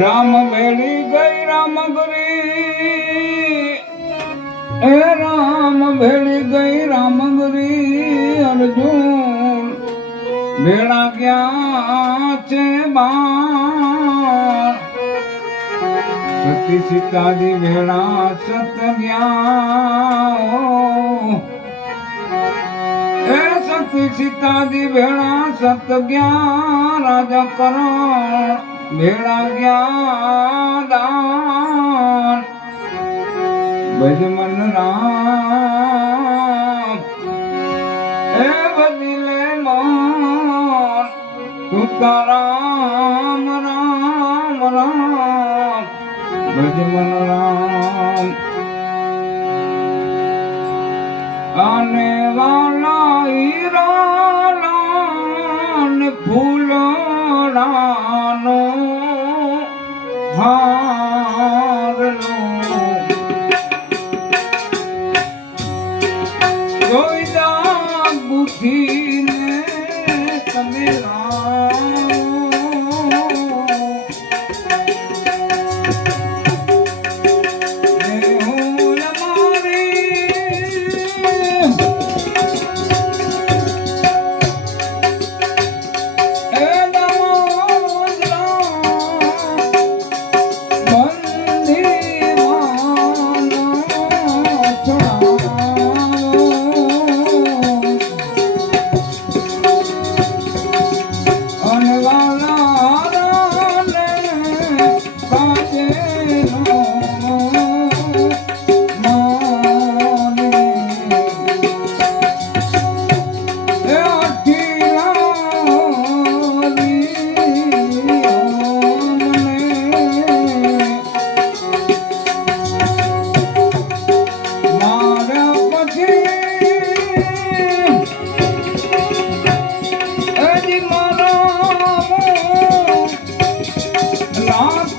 રામ વેલી ગઈ રામગરી એ રામ ભેળી ગઈ રામગરી અર્જુન ભેળા ગયા છે બાણ સતી સીતાજી ભેળા સત ગયા. એ સતી સીતાજી ભેળા સત ગયા, રાજા કરણ ભેળા ગયા દાન. ભજમન રામ એ બદલે મન તુકારામ રામ રામ. રામ ભજમન રામ આને વાલા હીરાના ને ફૂલોડાનો Oh. God's